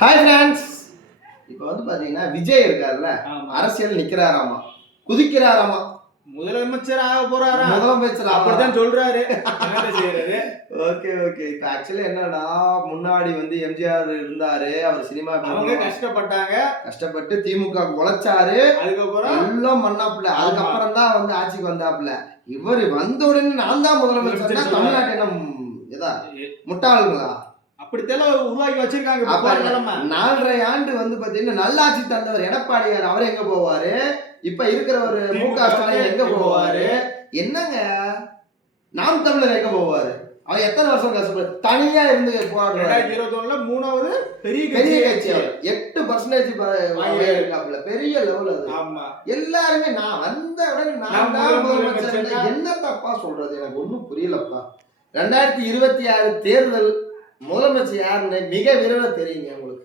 Hi friends. இப்போ வந்து பார்த்தீங்கன்னா விஜய் இருக்காருல்ல, ஆமா. அரசியல் நிற்கிறாராமா, குதிக்கிறாராமா, முதலமைச்சர் ஆக போறாரா? முதலமைச்சர் அப்படித்தான் சொல்றாரு. என்ன செய்யறது? Okay okay. இப்போ ஆக்சுவலி என்னன்னா, முன்னாடி வந்து எம்ஜிஆர் இருந்தாரு, அவர் சினிமா அவங்க கஷ்டப்பட்டாங்க, கஷ்டப்பட்டு திமுக உழைச்சாரு, அதுக்கப்புறம் எல்லாம் பண்ணாப்புல. அதுக்கப்புறம் தான் வந்து ஆட்சிக்கு வந்தாப்புல. இவர் வந்த உடனே நான் தான் முதலமைச்சர்னா தமிழ்நாட்டு என்ன எதா முட்டாளுங்களா? அப்படித்தான் உருவாக்கி வச்சிருக்காங்க. அப்ப இப்ப நிலைமை 4.5 ஆண்டு வந்து பாத்தீங்கன்னா நல்லாட்சி தந்தவர் எடப்பாடியார் அவர் எங்க போவாரு? இப்ப இருக்கிற ஒரு மு.க. ஸ்டாலின் எங்க போவாரு? என்னங்க நாம் தமிழர் எங்க போவாரு? அவர் எத்தனை வருஷம் கஷ்டப்பட்டு தனியா இருந்து போராடுறாரு. 2021ல 3வது பெரிய கட்சி அவர் 8% இருக்காப்புல. பெரிய லெவல் அது. ஆமா. எல்லாருமே நான் வந்த உடனே நான் தான் முதலமைச்சர். என்ன தப்பா சொல்றது? எனக்கு ஒண்ணும் புரியலப்பா. 2026 தேர்தல் முதலமைச்சர் யாருன்னு மிக விரைவில் தெரியுங்க உங்களுக்கு.